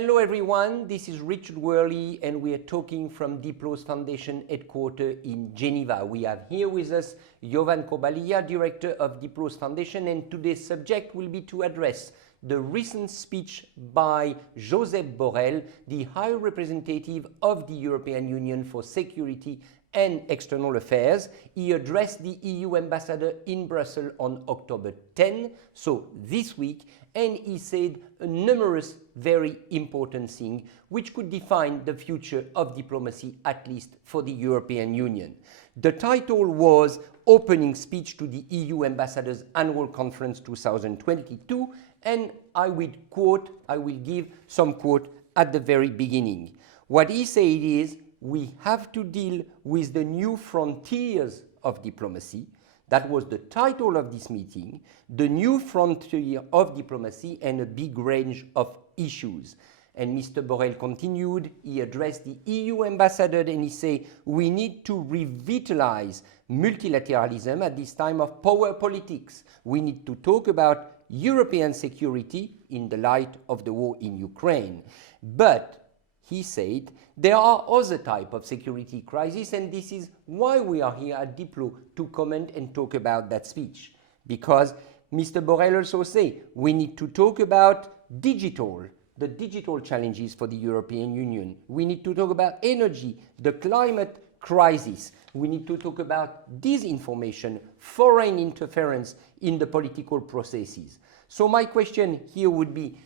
Hello everyone, this is Richard Worley and we are talking from DiploFoundation headquarters in Geneva. We have here with us Jovan Kurbalija, Director of DiploFoundation, and today's subject will be to address the recent speech by Josep Borrell, the High Representative of the European Union for Security and External Affairs. He addressed the EU ambassador in Brussels on October 10, so this week, and he said numerous very important things which could define the future of diplomacy, at least for the European Union. The title was Opening Speech to the EU Ambassadors Annual Conference 2022, and I will give some quote at the very beginning. What he said is, we have to deal with the new frontiers of diplomacy. That was the title of this meeting, the new frontier of diplomacy and a big range of issues. And Mr. Borrell continued, he addressed the EU ambassador and he said, we need to revitalize multilateralism at this time of power politics. We need to talk about European security in the light of the war in Ukraine. But he said there are other types of security crises, and this is why we are here at Diplo to comment and talk about that speech. Because Mr. Borrell also said we need to talk about the digital challenges for the European Union. We need to talk about energy, the climate crisis. We need to talk about disinformation, foreign interference in the political processes. So my question here would be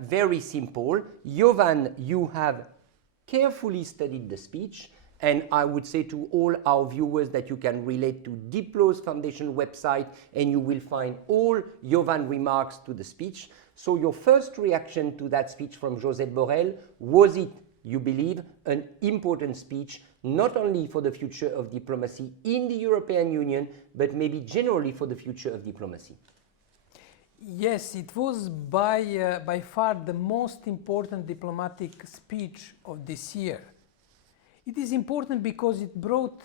very simple. Jovan, you have carefully studied the speech, and I would say to all our viewers that you can relate to DiploFoundation website and you will find all Jovan remarks to the speech. So your first reaction to that speech from Josep Borrell, was it, you believe, an important speech, not only for the future of diplomacy in the European Union, but maybe generally for the future of diplomacy? Yes, it was by far the most important diplomatic speech of this year. It is important because it brought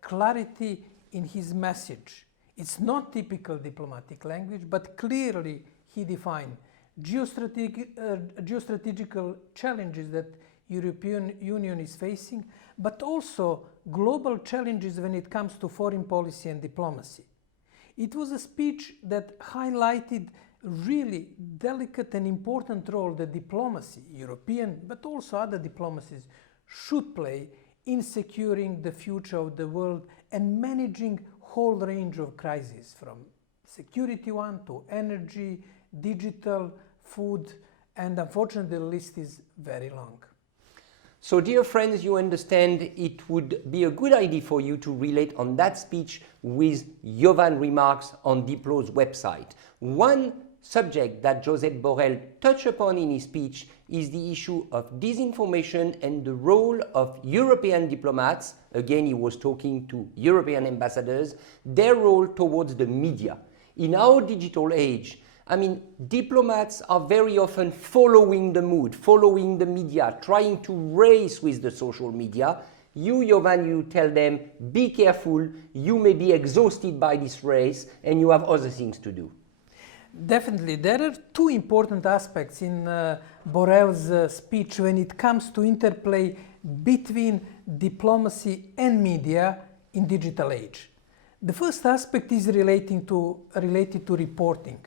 clarity in his message. It's not typical diplomatic language, but clearly he defined geostrategical challenges that European Union is facing, but also global challenges when it comes to foreign policy and diplomacy. It was a speech that highlighted really delicate and important role that diplomacy, European, but also other diplomacies, should play in securing the future of the world and managing whole range of crises, from security one to energy, digital, food, and unfortunately the list is very long. So dear friends, you understand it would be a good idea for you to relate on that speech with Jovan remarks on Diplo's website. One subject that Josep Borrell touched upon in his speech is the issue of disinformation and the role of European diplomats. Again, he was talking to European ambassadors, their role towards the media. In our digital age, diplomats are very often following the mood, following the media, trying to race with the social media. You, Jovan, you tell them, be careful, you may be exhausted by this race and you have other things to do. Definitely. There are two important aspects in Borrell's speech when it comes to interplay between diplomacy and media in digital age. The first aspect is related to reporting.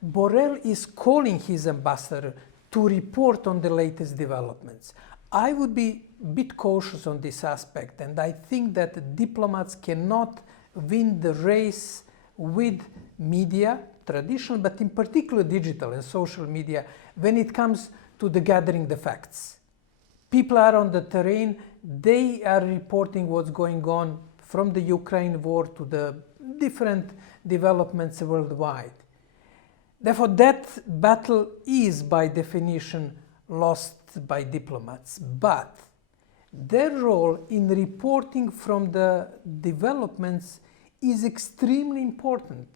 Borrell is calling his ambassador to report on the latest developments. I would be a bit cautious on this aspect, and I think that diplomats cannot win the race with media, traditional, but in particular digital and social media, when it comes to the gathering the facts. People are on the terrain, they are reporting what's going on from the Ukraine war to the different developments worldwide. Therefore, that battle is by definition lost by diplomats, but their role in reporting from the developments is extremely important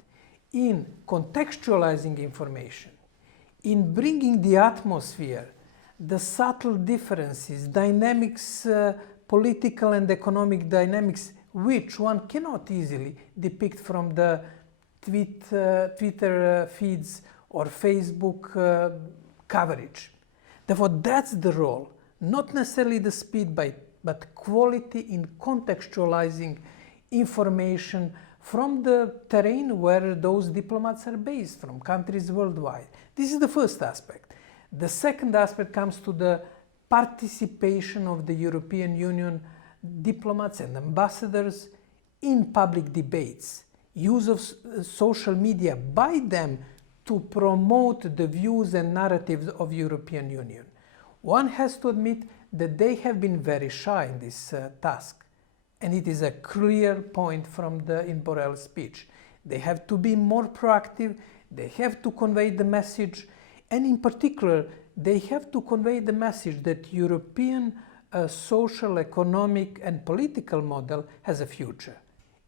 in contextualizing information, in bringing the atmosphere, the subtle differences, dynamics, political and economic dynamics, which one cannot easily depict from the Twitter feeds or Facebook coverage. Therefore, that's the role, not necessarily the speed, but quality in contextualizing information from the terrain where those diplomats are based, from countries worldwide. This is the first aspect. The second aspect comes to the participation of the European Union diplomats and ambassadors in public debates, use of social media by them to promote the views and narratives of European Union. One has to admit that they have been very shy in this task, and it is a clear point from in Borrell's speech. They have to be more proactive, they have to convey the message, and in particular, they have to convey the message that European social, economic, and political model has a future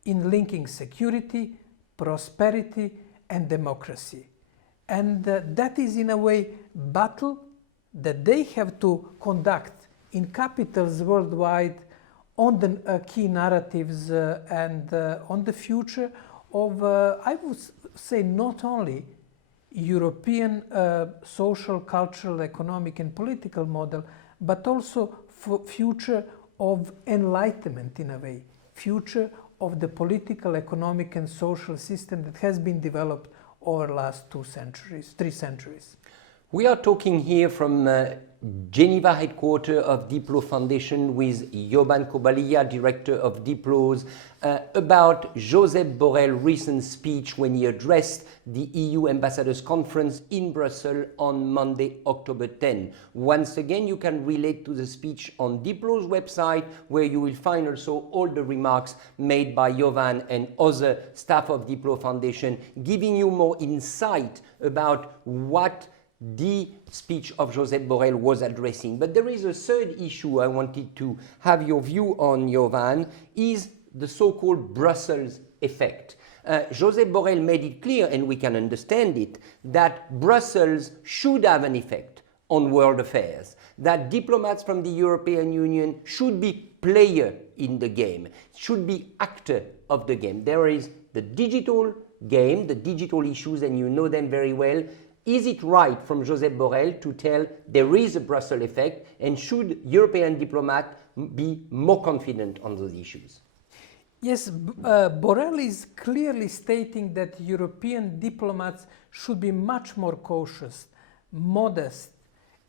in linking security, prosperity, and democracy. And that is in a way battle that they have to conduct in capitals worldwide on the key narratives and on the future of, I would say, not only European social, cultural, economic, and political model, but also future of enlightenment in a way, future of the political, economic, and social system that has been developed over the last 3 centuries. We are talking here from Geneva headquarters of DiploFoundation with Jovan Kurbalija, director of Diplo's, about Josep Borrell's recent speech when he addressed the EU Ambassadors Conference in Brussels on Monday, October 10. Once again, you can relate to the speech on Diplo's website, where you will find also all the remarks made by Jovan and other staff of DiploFoundation, giving you more insight about what the speech of Josep Borrell was addressing. But there is a third issue I wanted to have your view on, Jovan, is the so-called Brussels effect. Josep Borrell made it clear, and we can understand it, that Brussels should have an effect on world affairs, that diplomats from the European Union should be player in the game, should be actor of the game. There is the digital game, the digital issues, and you know them very well. Is it right from Josep Borrell to tell there is a Brussels effect, and should European diplomats be more confident on those issues? Yes, Borrell is clearly stating that European diplomats should be much more cautious, modest,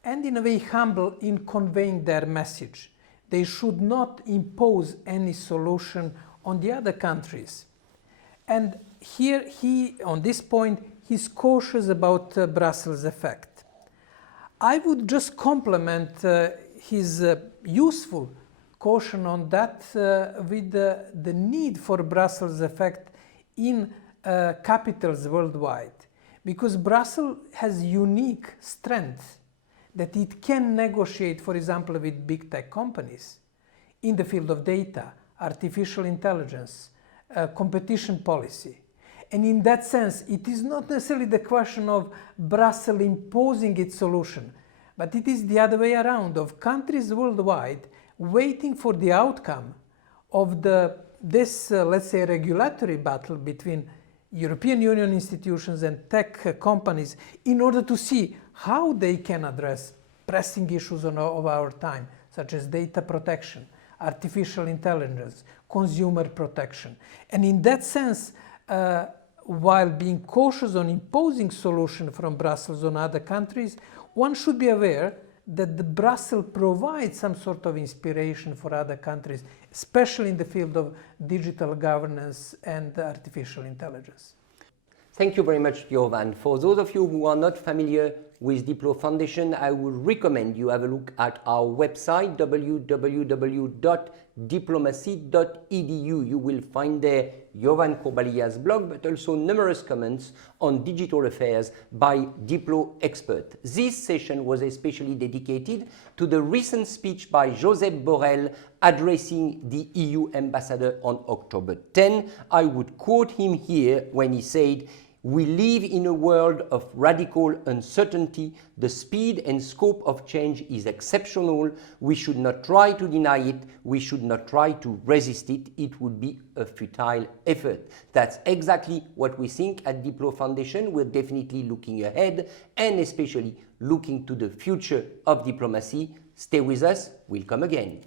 and in a way humble in conveying their message. They should not impose any solution on the other countries. And here on this point, he's cautious about Brussels effect. I would just complement his useful caution on that with the need for Brussels effect in capitals worldwide, because Brussels has unique strength that it can negotiate, for example, with big tech companies in the field of data, artificial intelligence, competition policy. And in that sense, it is not necessarily the question of Brussels imposing its solution, but it is the other way around, of countries worldwide waiting for the outcome of this, let's say, regulatory battle between European Union institutions and tech companies in order to see how they can address pressing issues of our time, such as data protection, artificial intelligence, consumer protection. And in that sense, while being cautious on imposing solutions from Brussels on other countries, one should be aware that the Brussels provides some sort of inspiration for other countries, especially in the field of digital governance and artificial intelligence. Thank you very much, Jovan. For those of you who are not familiar with DiploFoundation, I would recommend you have a look at our website, www.diplomacy.edu. You will find there Jovan Kurbalija's blog, but also numerous comments on digital affairs by Diplo experts. This session was especially dedicated to the recent speech by Josep Borrell addressing the EU ambassador on October 10. I would quote him here when he said, We live in a world of radical uncertainty. The speed and scope of change is exceptional. We should not try to deny it. We should not try to resist it. It would be a futile effort. That's exactly what we think at DiploFoundation. We're definitely looking ahead and especially looking to the future of diplomacy. Stay with us. We'll come again.